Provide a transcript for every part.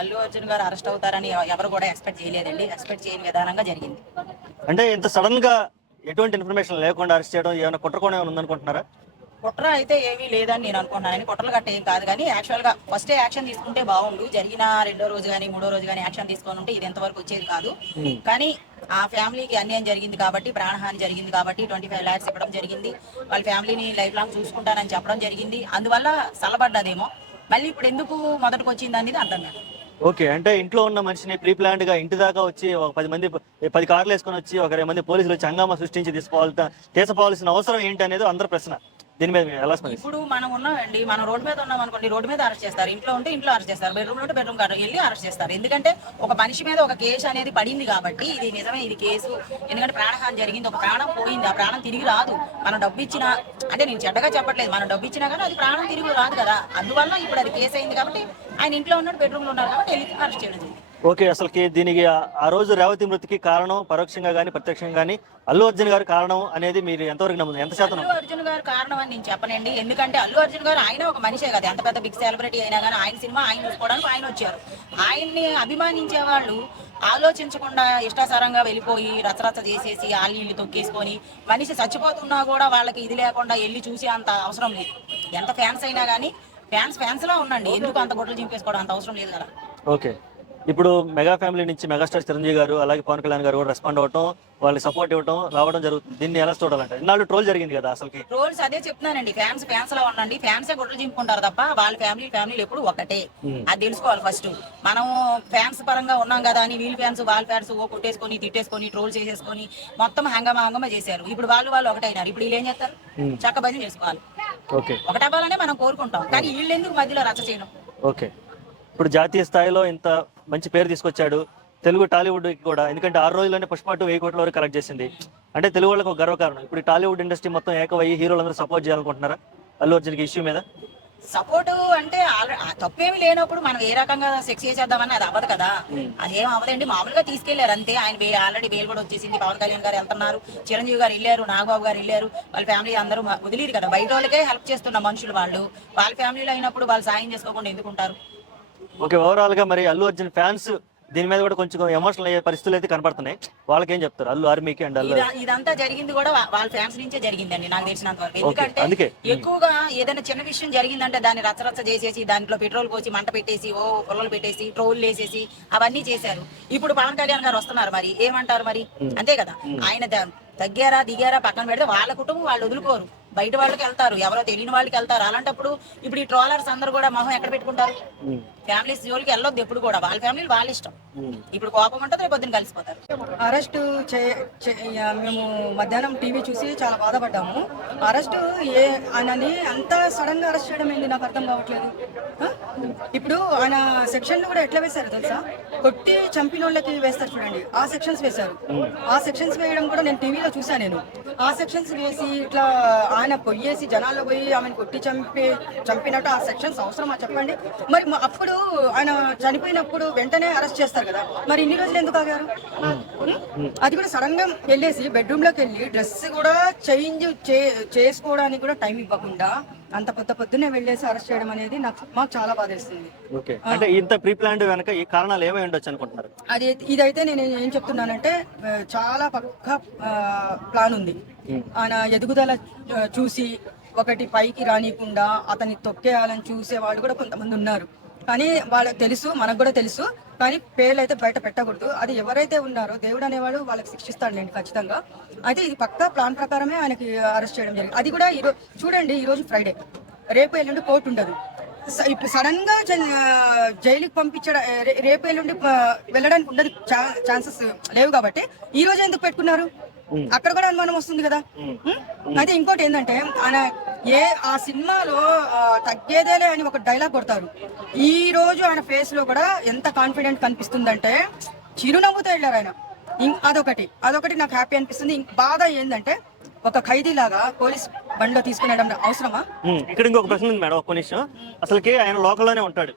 అల్లు అర్జున్ గారు అరెస్ట్ అవుతారని ఎవరు కూడా ఎక్స్పెక్ట్ చేయలేదండి. ఎక్స్పెక్ట్ చేయని విధానంగా జరిగింది. అంటే ఇంత సడన్ గా ఎటువంటి ఇన్ఫర్మేషన్ లేకుండా అరెస్ట్ చేయడం ఏమైనా కుట్రకోణం ఏమైనా ఉందనుకుంటున్నారా? కుట్ర అయితే ఏమీ లేదని నేను అనుకుంటున్నాను. కుట్రలు గట్ట ఏం కాదు, కానీ యాక్చువల్గా ఫస్టే యాక్షన్ తీసుకుంటే బాగుండు. జరిగిన రెండో రోజు కానీ మూడో రోజు కానీ యాక్షన్ తీసుకొని ఉంటే ఇది ఎంతవరకు వచ్చేది కాదు. కానీ ఆ ఫ్యామిలీకి అన్యాయం జరిగింది కాబట్టి, ప్రాణహాని జరిగింది కాబట్టి 25 lakhs ఇవ్వడం జరిగింది. వాళ్ళ ఫ్యామిలీని లైఫ్ లాంగ్ చూసుకుంటానని చెప్పడం జరిగింది. అందువల్ల సల్లబడ్డదేమో. మళ్ళీ ఇప్పుడు ఎందుకు మొదటికి వచ్చింది అనేది అర్థం కాదు. ఓకే, అంటే ఇంట్లో ఉన్న మనిషిని ప్రీ ప్లాన్డ్ గా ఇంటి దాకా వచ్చి ఒక 10 కార్లు వేసుకొని వచ్చి ఒక 20 మంది పోలీసులు వచ్చి హంగామా సృష్టించి తీసుకోవాల్సిన అవసరం ఏంటి అనేది అందరి ప్రశ్న. దీని మీద ఎలా స్పందిస్తారు? ఇప్పుడు మనం ఉన్నామండి, మనం రోడ్డు మీద ఉన్నాం అనుకోండి, రోడ్డు మీద అరెస్ట్ చేస్తారు. ఇంట్లో ఉంటే ఇంట్లో అరెస్ట్ చేస్తారు. బెడ్రూమ్ ఉంటే బెడ్రూమ్ కాడ వెళ్ళి అరెస్ట్ చేస్తారు. ఎందుకంటే ఒక మనిషి మీద ఒక కేసు అనేది పడింది కాబట్టి ఇది నిజమే, ఇది కేసు. ఎందుకంటే ప్రాణహాని జరిగింది, ఒక ప్రాణం పోయింది, ఆ ప్రాణం తిరిగి రాదు. మనం డబ్బు ఇచ్చినా, అంటే నేను చెడ్డగా చెప్పట్లేదు, మనం డబ్బు ఇచ్చినా కానీ అది ప్రాణం తిరిగి రాదు కదా. అందువల్ల ఇప్పుడు అది కేసు అయింది కాబట్టి ఆయన ఇంట్లో ఉన్నాడు, బెడ్రూమ్ లో ఉన్నారు కాబట్టి వెళ్ళి అరెస్ట్ చేయడం జరిగింది. ఓకే, అసలుకి దీనికి ఆ రోజు రేవతి మృతికి కారణం పరోక్షంగా కానీ ప్రత్యక్షంగా కానీ అల్లు అర్జున్ గారు కారణం అనేది మీరు ఎంతవరకు నమ్ముతుంది? ఎంత శాతం? అల్లు అర్జున్ గారు కారణం అని నేను చెప్పనండి. ఎందుకంటే అల్లు అర్జున్ గారు ఆయన ఒక మనిషే కదా, ఎంత పెద్ద బిగ్ సెలబ్రిటీ అయినా కానీ ఆయన సినిమా ఆయన చూసుకోవడానికి ఆయన వచ్చారు. ఆయన్ని అభిమానించే వాళ్ళు ఆలోచించకుండా ఇష్టాసారంగా వెళ్ళిపోయి రచరచ చేసేసి ఆళ్ళు తొక్కేసుకొని మనిషి చచ్చిపోతున్నా కూడా వాళ్ళకి ఇది లేకుండా వెళ్ళి చూసే అంత అవసరం లేదు. ఎంత ఫ్యాన్స్ అయినా కానీ ఫ్యాన్స్ లా ఉండండి, ఎందుకు అంత బొట్టలు చింపేసుకోవడం అంత అవసరం లేదు కదా. ఓకే, ఇప్పుడు మెగా ఫ్యామిలీ నుంచి మెగాస్టార్ చిరంజీవి గారు అలాగే పవన్ కళ్యాణ్ గారు కూడా రెస్పాండ్ అవ్వటం, వాళ్ళకి సపోర్ట్ ఇవ్వడం రావడం జరుగుతుంది. దీన్ని ఎలా చూడాలంటే ఇన్నాళ్ళు ట్రోల్ జరిగింది కదా అసలుకి. ట్రోల్స్ అదే చెప్తున్నానండి, ఫ్యాన్స్ లా ఉండండి. ఫ్యాన్సే గుడ్లు చింపుకుంటారు తప్ప వాళ్ళ ఫ్యామిలీలు ఎప్పుడు ఒకటే. అది తెలుసుకోవాలి ఫస్ట్. మనం ఫ్యాన్స్ పరంగా ఉన్నాం కదా అని వీళ్ళ ఫ్యాన్స్ వాళ్ళ ఫ్యాన్స్ కొట్టేసుకొని తిట్టేసుకొని ట్రోల్ చేసేసుకొని మొత్తం హంగమా చేశారు. ఇప్పుడు వాళ్ళు ఒకటైనారు. ఇప్పుడు వీళ్ళు ఏం చేస్తారు? చక్కబది చేసుకోవాలి. ఒకటవ్వాలనే మనం కోరుకుంటాం, కానీ వీళ్ళు ఎందుకు మధ్యలో రచ్చ చేయడం? ఓకే, ఇప్పుడు జాతీయ స్థాయిలో ఇంత మంచి పేరు తీసుకొచ్చాడు తెలుగు టాలీవుడ్ కి కూడా. ఎందుకంటే 6 రోజుల్లోనే పుష్ప 2 1000 కోట్ల వరకు కలెక్ట్ చేసింది. అంటే తెలుగు వాళ్ళకి ఒక గర్వకారణం. ఇప్పుడు టాలీవుడ్ ఇండస్ట్రీ మొత్తం ఏకమయ్యి హీరోలందరూ సపోర్ట్ చేయాలనుకుంటున్నారా అల్లు అర్జున్ కి ఇష్యూ మీద? సపోర్ట్ అంటే తప్పేమి లేనప్పుడు మనం ఏ రకంగా సెక్స్ చేసేద్దామని అది అవ్వదు కదా. అదేం అవ్వదండి, మామూలుగా తీసుకెళ్లారు అంతే. ఆయన ఆల్రెడీ బెయిల్ కూడా వచ్చేసింది. పవన్ కళ్యాణ్ గారు వెళ్తున్నారు, చిరంజీవి గారు వెళ్ళారు, నాగబాబు గారు వెళ్ళారు. వాళ్ళ ఫ్యామిలీ అందరూ వదిలేరు కదా. బయట వాళ్ళకే హెల్ప్ చేస్తున్న మనుషులు వాళ్ళు. వాళ్ళ ఫ్యామిలీలో అయినప్పుడు వాళ్ళు సాయం చేసుకోకుండా ఎందుకుంటారు? ఓకే, ఓవరాల్ గా మరి అల్లు అర్జున్ ఫ్యాన్స్ దీని మీద కూడా కొంచెం ఎమోషనల్ అయ్యే పరిస్థితులు అయితే కనపడుతున్నాయి. వాళ్ళకి ఏం చెప్తారు అల్లు ఆర్మీకి అండ్ అల్లు? ఇదంతా జరిగింది కూడా వాళ్ళ ఫ్యాన్స్ నుంచే జరిగిందండి నాకు తెలిసినంత వరకు. ఎందుకంటే ఎక్కువగా ఏదైనా చిన్న విషయం జరిగిందంటే దాన్ని రచ్చరచ్చ చేసేసి దాంట్లో పెట్రోల్ పోసి మంట పెట్టేసి పొలాలు పెట్టేసి ట్రోల్ వేసేసి అవన్నీ చేశారు. ఇప్పుడు పవన్ కళ్యాణ్ గారు వస్తున్నారు, మరి ఏమంటారు? మరి అంతే కదా. ఆయన తగ్గారా దిగారా పక్కన పెడితే వాళ్ళ కుటుంబం వాళ్ళు వదులుకోరు, బయట వాళ్ళకి వెళ్తారు, ఎవరో తెలియని వాళ్ళకి వెళ్తారు. అలాంటప్పుడు ఇప్పుడు ఈ ట్రోలర్స్ అందరూ కూడా మొహం ఎక్కడ పెట్టుకుంటారు? ఫ్యామిలీస్ జోలికి వెళ్ళొద్దు ఎప్పుడు కూడా. వాళ్ళ ఫ్యామిలీ వాళ్ళ ఇష్టం. ఇప్పుడు కోపం ఉంటుంది, రేపు పొద్దున్న కలిసిపోతారు. అరెస్ట్ మేము మధ్యాహ్నం టీవీ చూసి చాలా బాధపడ్డాము. అరెస్ట్ ఆయనని అంత సడన్ గా అరెస్ట్ చేయడం ఏంటి నాకు అర్థం కావట్లేదు. ఇప్పుడు ఆయన సెక్షన్లు కూడా ఎట్లా వేశారు తెలుసా? కొట్టి చంపిన వాళ్ళకి వేస్తారు చూడండి, ఆ సెక్షన్స్ వేశారు. ఆ సెక్షన్స్ వేయడం కూడా నేను టీవీలో చూసాను. నేను ఆ సెక్షన్స్ వేసి ఇట్లా ఆయన పొయ్యేసి జనాల్లో పోయి ఆమెను కొట్టి చంపినట్టు ఆ సెక్షన్స్ అవసరమా చెప్పండి? మరి అప్పుడు ఆయన చనిపోయినప్పుడు వెంటనే అరెస్ట్ చేస్తారు కదా, మరి ఇన్ని రోజులు ఎందుకు ఆగారు? అది కూడా సడన్ గా వెళ్ళేసి బెడ్రూమ్ లోకి వెళ్ళి డ్రెస్ కూడా చేంజ్ చేసుకోవడానికి కూడా టైం ఇవ్వకుండా అంత పొద్దున్నే వెళ్ళేసి అరెస్ట్ చేయడం అనేది మాకు చాలా బాధేస్తుంది. అంటే ఇంత ప్రీ ప్లాన్డ్ వెనక ఈ కారణాలు ఏమై ఉండొచ్చు అనుకుంటున్నారు? ఇదైతే నేను ఏం చెప్తున్నానంటే చాలా పక్కా ప్లాన్ ఉంది. ఆయన ఎదుగుదల చూసి ఒకటి పైకి రానియకుండా అతన్ని తొక్కేయాలని చూసే వాళ్ళు కూడా కొంతమంది ఉన్నారు. కానీ వాళ్ళకి తెలుసు, మనకు కూడా తెలుసు, కానీ పేర్లు అయితే బయట పెట్టకూడదు. అది ఎవరైతే ఉన్నారో దేవుడు అనేవాడు వాళ్ళకి శిక్షిస్తాడులేండి ఖచ్చితంగా. అయితే ఇది పక్కా ప్లాన్ ప్రకారమే ఆయనకి అరెస్ట్ చేయడం జరిగింది. అది కూడా చూడండి, ఈ రోజు ఫ్రైడే, రేపు ఎల్లుండి కోర్టు ఉండదు. ఇప్పుడు సడన్ గా జైలుకి పంపించడం, రేపు ఎల్లుండి వెళ్ళడానికి ఉండదు, ఛాన్సెస్ లేవు. కాబట్టి ఈ రోజు ఎందుకు పెట్టుకున్నారు? అక్కడ కూడా అనుమానం వస్తుంది కదా. అయితే ఇంకోటి ఏంటంటే ఆయన ఆ సినిమాలో తగ్గేదేలే అని ఒక డైలాగ్ కొడతారు. ఈ రోజు ఆయన ఫేస్ లో కూడా ఎంత కాన్ఫిడెంట్ కనిపిస్తుందంటే చిరునవ్వుతో వెళ్ళారు ఆయన. అదొకటి నాకు హ్యాపీ అనిపిస్తుంది. బాధ ఏంటంటే ఒక ఖైదీ లాగా పోలీస్ బండిలో తీసుకునేడం అవసరమా? ఇక్కడ ఇంకొక ప్రశ్న ఉంది మేడం, ఒక్క నిమిషం. అసలుకి ఆయన లోకల్లోనే ఉంటాడు,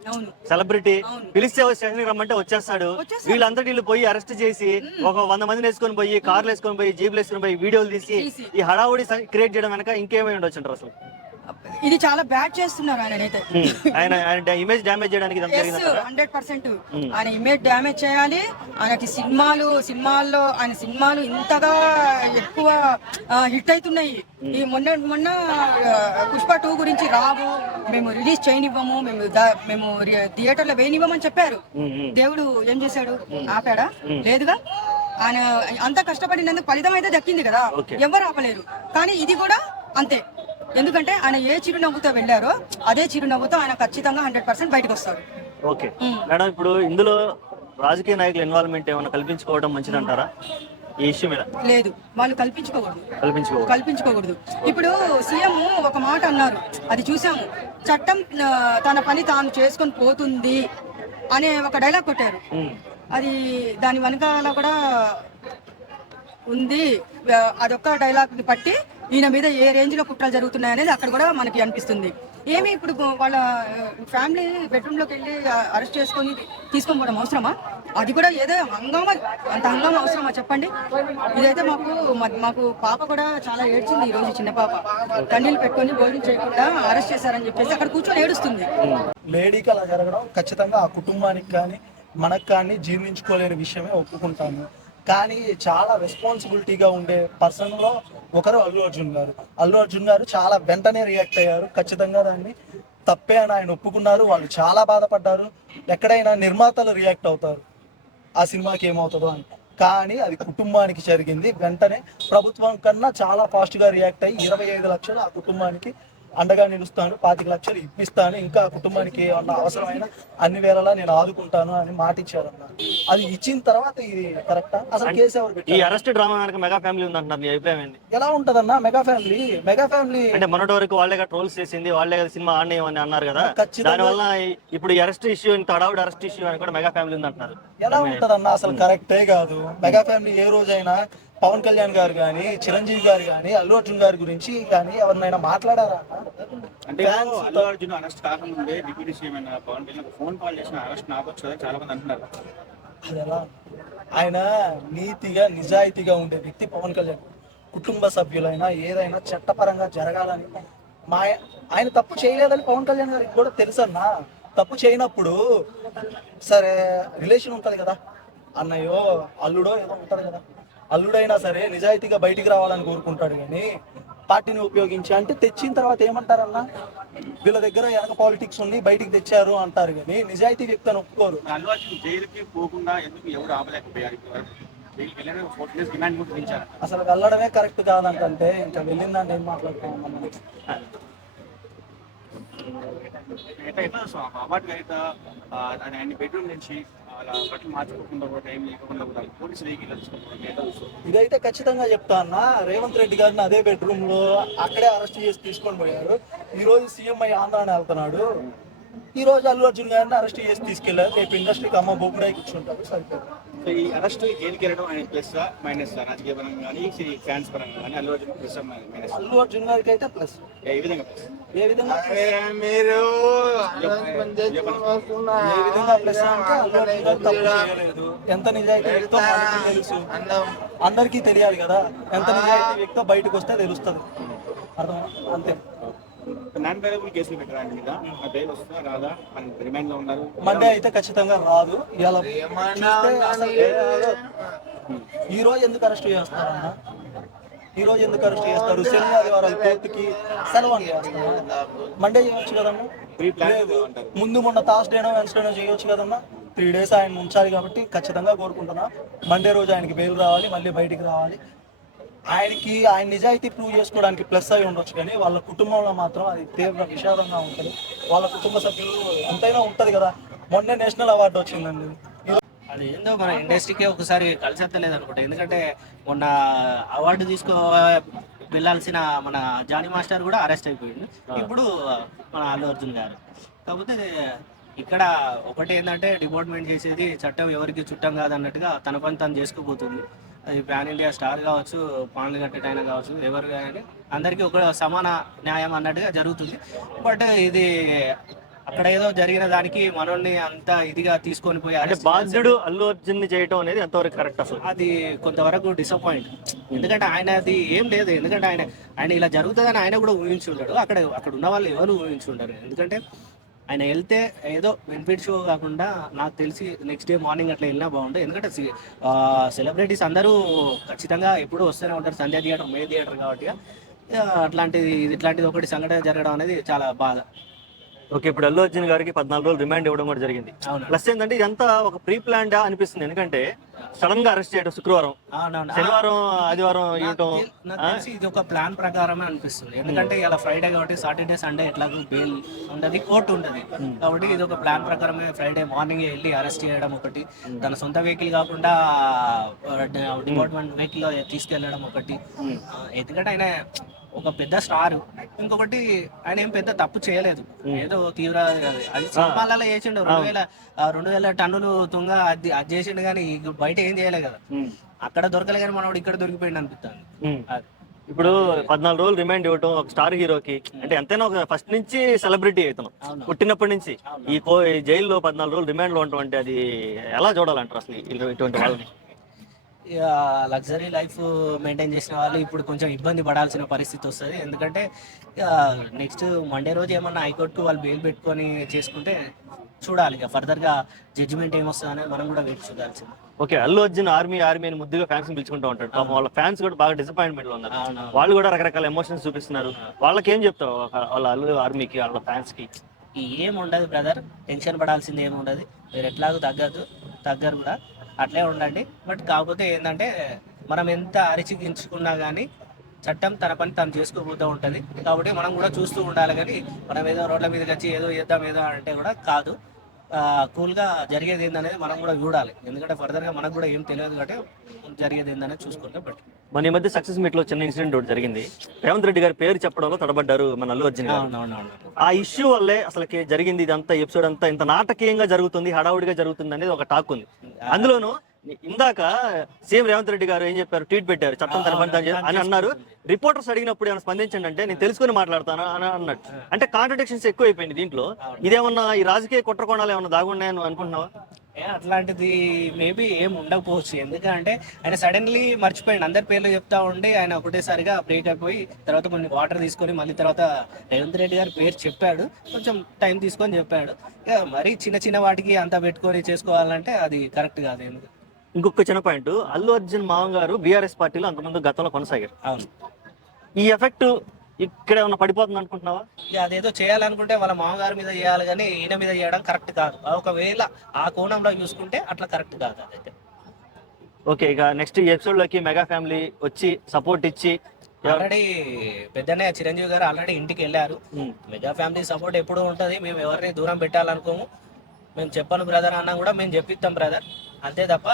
సెలబ్రిటీ. పిలిస్తే స్టేషన్ రమ్మంటే వచ్చేస్తాడు. వీళ్ళు పోయి అరెస్ట్ చేసి ఒక 100 మందిని వేసుకొని పోయి కార్లు వేసుకొని పోయి జీబులు వేసుకొని పోయి వీడియోలు తీసి ఈ హడావుడి క్రియేట్ చేయడం వెనక ఇంకేమై ఉండొచ్చు అంటారు? అసలు ఇది చాలా బ్యాడ్ చేస్తున్నారు ఆయన అయితే. ఆయన ఆయన ఇమేజ్ డ్యామేజ్ చేయడానికి ఇదంతా జరిగిందంటారా? 100% ఆయన ఇమేజ్ డ్యామేజ్ చేయాలి. ఆయనకి సినిమాల్లో ఆయన సినిమాలు ఇంతగా ఎక్కువ హిట్ అవుతున్నాయి. ఈ మొన్న పుష్ప 2 గురించి రావు, మేము రిలీజ్ చేయనివ్వము, మేము థియేటర్లో వేయనివ్వమని చెప్పారు. దేవుడు ఏం చేశాడు? ఆపాడా? లేదుగా. ఆయన అంత కష్టపడినందుకు ఫలితం అయితే దక్కింది కదా, ఎవరు ఆపలేరు. కానీ ఇది కూడా అంతే. ఎందుకంటే ఆయన ఏ చిరునవ్వుతో వెళ్ళారో అదే చిరునవ్వుతో ఆయన ఖచ్చితంగా 100% బయటకు వస్తాడు. ఓకే మేడం, ఇప్పుడు ఇందులో రాజకీయ నాయకుల ఇన్వాల్వ్మెంట్ ఏమైనా కల్పించుకోవడం మంచిదంటారా ఈ ఇష్యూ మీద? లేదు, వాళ్ళు కల్పించుకోకూడదు. ఇప్పుడు సీఎం ఒక మాట అన్నారు, అది చూసాము. చట్టం తన పని తాను చేసుకొని పోతుంది అనే ఒక డైలాగ్ కొట్టారు. అది దాని వెనకాల కూడా ఉంది. అదొక్క డైలాగ్ బట్టి ఈయన మీద ఏ రేంజ్ లో కుట్రలు జరుగుతున్నాయి అనేది అక్కడ కూడా మనకి అనిపిస్తుంది. ఏమి ఇప్పుడు వాళ్ళ ఫ్యామిలీ బెడ్రూమ్ లోకి వెళ్ళి అరెస్ట్ చేసుకొని తీసుకొని పోవడం అవసరమా? అది కూడా ఏదో హంగామా, అంత హంగామా అవసరమా చెప్పండి? ఇదైతే మాకు పాప కూడా చాలా ఏడ్చింది ఈ రోజు. చిన్న పాప కన్నీళ్ళు పెట్టుకొని భోజనం చేయకుండా అరెస్ట్ చేశారని చెప్పేసి అక్కడ కూర్చొని ఏడుస్తుంది. లేడీకి అలా జరగడం ఖచ్చితంగా ఆ కుటుంబానికి కానీ మనకు కానీ జీర్ణించుకోలేని విషయమే, ఒప్పుకుంటాను. కానీ చాలా రెస్పాన్సిబిలిటీగా ఉండే పర్సన్లో ఒకరు అల్లు అర్జున్ గారు చాలా వెంటనే రియాక్ట్ అయ్యారు. ఖచ్చితంగా దాన్ని తప్పే అని ఆయన ఒప్పుకున్నారు. వాళ్ళు చాలా బాధపడ్డారు. ఎక్కడైనా నిర్మాతలు రియాక్ట్ అవుతారు ఆ సినిమాకి ఏమవుతుందో అని, కానీ అది కుటుంబానికి జరిగింది. వెంటనే ప్రభుత్వం కన్నా చాలా ఫాస్ట్గా రియాక్ట్ అయ్యి 25 లక్షలు ఆ కుటుంబానికి అండగా నిలుస్తాను, 25 లక్షలు ఇప్పిస్తాను, ఇంకా ఆ కుటుంబానికి ఏమన్నా అవసరమైన అన్ని వేళలా నేను ఆదుకుంటాను అని మాట ఇచ్చారన్న. అది ఇచ్చిన తర్వాత ఇది కరెక్టా? అసలు కేసు ఎవరు పెట్టారు? ఈ అరెస్ట్ డ్రామా వెనక మెగా ఫ్యామిలీ ఉందంటున్నారు, మీ అభిప్రాయం ఏంటి? ఎలా ఉంటదన్నా మెగా ఫ్యామిలీ అంటే మొన్నటి వరకు వాళ్ళే ట్రోల్స్ చేసింది, వాళ్ళే సినిమా ఆడనేమని అన్నారు కదా, దానివల్ల ఇప్పుడు అరెస్ట్ ఇష్యూ ఇంత అడవుడు అరెస్ట్ ఇష్యూ అని కూడా మెగా ఫ్యామిలీ ఉందంటున్నారు. ఎలా ఉంటదన్నా? అసలు కరెక్టే కాదు. మెగా ఫ్యామిలీ ఏ రోజైనా పవన్ కళ్యాణ్ గారు కానీ, చిరంజీవి గారు కానీ, అల్లు అర్జున్ గారి గురించి కానీ ఎవరినైనా మాట్లాడారా? అంటే అల్లు అర్జున్ అరెస్ట్ కాకముందే deputy CM Pawan Kalyan phone call చేసిన అరెస్ట్ నాకొచ్చు కదా చాలా మంది అంటున్నారు. అది ఎలా? ఆయన నీతిగా నిజాయితీగా ఉండే వ్యక్తి పవన్ కళ్యాణ్. కుటుంబ సభ్యులైనా ఏదైనా చట్టపరంగా జరగాలని ఆయన తప్పు చేయలేదని పవన్ కళ్యాణ్ గారికి కూడా తెలుసన్నా. తప్పు చేయనప్పుడు సరే రిలేషన్ ఉంటుంది కదా, అన్నయ్యో అల్లుడో ఏదో ఉంటుంది కదా, అల్లుడైనా సరే నిజాయితీగా బయటికి రావాలని కోరుకుంటాడు. కానీ పార్టీని ఉపయోగించి అంటే తెచ్చిన తర్వాత ఏమంటారన్నా, వీళ్ళ దగ్గర వెనక పాలిటిక్స్ ఉంది బయటికి తెచ్చారు అంటారు, కానీ నిజాయితీ వ్యక్తిని ఒప్పుకోరు. అల్లు అర్జున్ జైలుకి పోకుండా ఎందుకు ఎవరు ఆపలేకపోయారు? అసలు వెళ్ళడమే కరెక్ట్ కాదంటే ఇంకా వెళ్ళిందని ఏం మాట్లాడుతున్నాం? అవార్డు అయితే ఆయన బెడ్రూమ్ నుంచి బట్టలు మార్చుకోకుండా టైం లేకుండా పోలీసులు ఇదైతే ఖచ్చితంగా చెప్తా అన్న. రేవంత్ రెడ్డి గారిని అదే బెడ్రూమ్ లో అక్కడే అరెస్ట్ చేసి తీసుకొని పోయారు. ఈ రోజు సీఎం అయ్యి ఆంధ్రాని వెళ్తున్నాడు. ఈ రోజు అల్లు అర్జున్ గారిని అరెస్ట్ చేసి తీసుకెళ్లారు. రేపు ఇండస్ట్రీకి అమ్మ బొగ్గుడై కూర్చుంటారు. సరిపోతుంది. ఈ అరెస్ట్ జైలుకి వెళ్ళడం ఆయన ప్లస్ మైనస్ రాజకీయ పరంగా కానీ ఫ్యాన్స్ పరంగా కానీ అల్లు అర్జున్ ప్లస్ మైనస్? అల్లు అర్జున్ గారికి అయితే ప్లస్. ఏ విధంగా మీరు ప్లస్ అంటే అల్లు అర్జున్ గారు తప్పు చేయలేదు. ఎంత నిజాయితీ వ్యక్తో మనకి తెలుసు, అందరికీ తెలియాలి కదా. ఎంత నిజాయితీ వ్యక్తో బయటకు వస్తే తెలుస్తుంది. అర్థం అంతే. మండే అయితే ఖచ్చితంగా రాదు. ఈ రోజు ఎందుకు అరెస్ట్ చేస్తారన్నా? ఈ రోజు ఎందుకు అరెస్ట్ చేస్తారు? శని ఆదివారాలు కోర్టుకి సెలవు అని చేస్తారు. మండే చేయొచ్చు కదన్నా. ముందు మొన్న థర్స్డేనో వెన్స్డేనో చేయొచ్చు కదన్నా. 3 days ఆయన ఉంచాలి కాబట్టి ఖచ్చితంగా కోరుకుంటున్నా మండే రోజు ఆయనకి బెయిల్ రావాలి, మళ్ళీ బయటికి రావాలి. ఆయన నిజాయితీ ప్రూవ్ చేసుకోవడానికి ప్లస్ అయి ఉండొచ్చు, కానీ వాళ్ళ కుటుంబంలో మాత్రం అది తీవ్ర విషాదంగా ఉంటుంది. వాళ్ళ కుటుంబ సభ్యులు ఎంతైనా ఉంటుంది కదా. మొన్నే నేషనల్ అవార్డు వచ్చిందండి. అది ఏందో మన ఇండస్ట్రీకే ఒకసారి కలిసి ఎత్తలేదు అనుకుంటా. ఎందుకంటే మొన్న అవార్డు వెళ్ళాల్సిన మన జానీ మాస్టర్ కూడా అరెస్ట్ అయిపోయింది. ఇప్పుడు మన అల్లు అర్జున్ గారు. కాకపోతే ఇక్కడ ఒకటి ఏంటంటే డిపార్ట్మెంట్ చేసేది చట్టం ఎవరికి చుట్టం కాదన్నట్టుగా తన పని తను చేసుకోబోతుంది. అది పాన్ ఇండియా స్టార్ కావచ్చు, పాన్లు కట్టేటైనా కావచ్చు, ఎవరు కానీ అందరికీ ఒక సమాన న్యాయం అన్నట్టుగా జరుగుతుంది. బట్ ఇది అక్కడ ఏదో జరిగిన దానికి మనల్ని అంత ఇదిగా తీసుకొని పోయి అంటే arrest బాధ్యుడు అల్లు అర్జున్ ని చేయటం అనేది ఎంతవరకు కరెక్ట్ అసలు? అది కొంతవరకు డిసప్పాయింట్. ఎందుకంటే ఆయన అది ఏం లేదు, ఎందుకంటే ఆయన ఇలా జరుగుతుందని ఆయన కూడా ఊహించుంటాడు. అక్కడ ఉన్న వాళ్ళు ఎవరు ఊహించుంటారు. ఎందుకంటే ఆయన వెళ్తే ఏదో బెనిఫిట్ షో కాకుండా నాకు తెలిసి నెక్స్ట్ డే మార్నింగ్ అట్లా వెళ్ళినా బాగుంటుంది. ఎందుకంటే సెలబ్రిటీస్ అందరూ ఖచ్చితంగా ఎప్పుడూ వస్తూనే ఉంటారు, సంధ్య థియేటర్ మే థియేటర్ కాబట్టి ఇట్లాంటిది ఒకటి సంఘటన జరగడం అనేది చాలా బాధ. ఓకే, ఇప్పుడు అల్లు అర్జున్ గారికి 14 రోజులు రిమాండ్ ఇవ్వడం కూడా జరిగింది. అవును. ప్లస్ ఏంటంటే ఇదంతా ఒక ప్రీ ప్లాన్ అనిపిస్తుంది. ఎందుకంటే సడన్ గా అరెస్ట్ చేయడం శుక్రవారం, అవునవును. శనివారం ఆదివారం ఇవ్వటం. నాకు తెలిసి ఇది ఒక ప్లాన్ ప్రకారమే అనిపిస్తుంది. ఎందుకంటే ఇలా ఫ్రైడే కాబట్టి సాటర్డే సండే ఎట్లాగో బెయిల్ ఉండదు, కోర్టు ఉండదు కాబట్టి ఇది ఒక ప్లాన్ ప్రకారమే ఫ్రైడే మార్నింగ్ వెళ్ళి అరెస్ట్ చేయడం ఒకటి, తన సొంత వెహికల్ కాకుండా డిపార్ట్మెంట్ వెహికల్ లో తీసుకెళ్లడం ఒకటి. ఎందుకంటే ఆయన ఒక పెద్ద స్టార్, ఇంకొకటి ఆయన ఏం పెద్ద తప్పు చేయలేదు, ఏదో తీవ్ర అది సినిమాలలో చేసిండు 2000 టన్నులు తుంగ అది చేసిండు కానీ బయట ఏం చేయలే కదా. అక్కడ దొరకలే కానీ మనోడు ఇక్కడ దొరికిపోయింది అనిపిస్తుంది. ఇప్పుడు 14 రోజులు రిమాండ్ ఇవ్వటం ఒక స్టార్ హీరోకి అంటే ఎంతైనా ఒక ఫస్ట్ నుంచి సెలబ్రిటీ అవుతున్నాం పుట్టినప్పటి నుంచి ఈ జైల్లో 14 రోజులు రిమాండ్ లో ఉండటం అంటే అది ఎలా చూడాలంటారు అసలు ఇటువంటి వాళ్ళని? లగ్జరీ లైఫ్ మెయింటైన్ చేసిన వాళ్ళు ఇప్పుడు కొంచెం ఇబ్బంది పడాల్సిన పరిస్థితి వస్తుంది. ఎందుకంటే నెక్స్ట్ మండే రోజు ఏమన్నా హైకోర్టుకు వాళ్ళు బెయిల్ పెట్టుకొని చేసుకుంటే చూడాలి ఇక ఫర్దర్గా జడ్జిమెంట్ ఏమొస్తుంది అనేది మనం కూడా వెయిట్ చూడాల్సింది. ఓకే, అల్లు అర్జున్ ఆర్మీ అని ముద్దుగా ఫ్యాన్స్ పిలుచుకుంటూ ఉంటాడు. పాపం వాళ్ళ ఫ్యాన్స్ కూడా బాగా డిసప్పాయింట్మెంట్ లో ఉన్నారు. వాళ్ళు కూడా రకరకాల ఎమోషన్స్ చూపిస్తున్నారు. వాళ్ళకి ఏం చెప్తావు వాళ్ళ అల్లు ఆర్మీకి వాళ్ళ ఫ్యాన్స్ కి? ఏం ఉండదు బ్రదర్, టెన్షన్ పడాల్సింది ఏమి ఉండదు. మీరు ఎట్లాగో తగ్గరు కూడా, అట్లే ఉండండి. బట్ కాకపోతే ఏంటంటే మనం ఎంత అరిచిగించుకున్నా కానీ చట్టం తన పని తను చేసుకోబోతూ ఉంటుంది. కాబట్టి మనం కూడా చూస్తూ ఉండాలి. కానీ మనం ఏదో రోడ్ల మీదకి వచ్చి ఏదో చేద్దాం ఏదో అంటే కూడా కాదు. కూల్గా జరిగేది ఏందనేది మనం కూడా చూడాలి. ఎందుకంటే ఫర్దర్గా మనకు కూడా ఏం తెలియదు కాబట్టి జరిగేది ఏందనేది చూసుకుంటే బట్ మన ఈ మధ్య సక్సెస్ మీట్ లో చిన్న ఇన్సిడెంట్ ఒకటి జరిగింది. రేవంత్ రెడ్డి గారి పేరు చెప్పడంలో తడబడ్డారు మన అల్లు అర్జున్ గారు. ఆ ఇష్యూ వల్లే అసలుకి జరిగింది ఇదంతా ఎపిసోడ్ అంతా ఇంత నాటకీయంగా జరుగుతుంది, హడావుడిగా జరుగుతుంది అనేది ఒక టాక్ ఉంది. అందులోనూ ఇందాక సీఎం రేవంత్ రెడ్డి గారు ఏం చెప్పారు, ట్వీట్ పెట్టారు, చట్టం తన పని అని అన్నారు. రిపోర్టర్స్ అడిగినప్పుడు ఏమైనా స్పందించండి అంటే నేను తెలుసుకుని మాట్లాడతాను అని అన్నాడు. అంటే కాంట్రడిక్షన్స్ ఎక్కువ అయిపోయింది దీంట్లో. ఇదేమన్నా ఈ రాజకీయ కుట్రకోణాలు ఏమన్నా దాగున్నాయని అనుకుంటున్నావా? అట్లాంటిది మేబీ ఏం ఉండకపోవచ్చు. ఎందుకంటే ఆయన సడన్లీ మర్చిపోయాడు, అందరి పేర్లు చెప్తా ఉండి ఆయన ఒకటేసారిగా బ్రేక్ అయిపోయి తర్వాత కొన్ని వాటర్ తీసుకొని మళ్ళీ తర్వాత రేవంత్ రెడ్డి గారి పేరు చెప్పాడు. కొంచెం టైం తీసుకొని చెప్పాడు. ఇక మరీ చిన్న వాటికి అంతా పెట్టుకొని చేసుకోవాలంటే అది కరెక్ట్ కాదు. ఎందుకు ఇంకొక చిన్న పాయింట్, అల్లు అర్జున్ మామ గారు బీఆర్ఎస్ పార్టీలో అంతకుముందు గతంలో కొనసాగారు. అవును, ఈ ఎఫెక్ట్ ఇక్కడ ఏమన్నా పడిపోతుంది అనుకుంటున్నావా? ఇక అదేదో చేయాలనుకుంటే వాళ్ళ మామగారి మీద చేయాలి కానీ ఈయన మీద చేయడం కరెక్ట్ కాదు. ఒకవేళ ఆ కోణంలో చూసుకుంటే అట్లా కరెక్ట్ కాదు అదైతే. ఓకే, ఇక నెక్స్ట్ ఎపిసోడ్ లోకి మెగా ఫ్యామిలీ వచ్చి సపోర్ట్ ఇచ్చి ఆల్రెడీ పెద్దనే చిరంజీవి గారు ఆల్రెడీ ఇంటికి వెళ్ళారు. మెగా ఫ్యామిలీ సపోర్ట్ ఎప్పుడూ ఉంటుంది. మేము ఎవరిని దూరం పెట్టాలనుకోము. మేము చెప్పను బ్రదర్ అన్నా కూడా మేము చెప్పిస్తాం బ్రదర్, అంతే తప్ప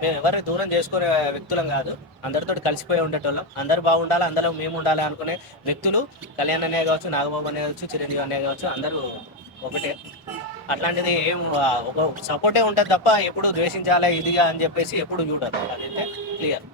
మేము ఎవరిని దూరం చేసుకునే వ్యక్తులం కాదు. అందరితో కలిసిపోయి ఉండేటోళ్ళం, అందరు బాగుండాలి, అందరూ మేము ఉండాలి అనుకునే వ్యక్తులు. కళ్యాణ్ అనే కావచ్చు, నాగబాబు అనే కావచ్చు, చిరంజీవి అనే కావచ్చు, అందరూ ఒకటే. అట్లాంటిది ఏం ఒక సపోర్టే ఉంటుంది తప్ప ఎప్పుడు ద్వేషించాలి ఇదిగా అని చెప్పేసి ఎప్పుడు చూడరు. అదైతే క్లియర్.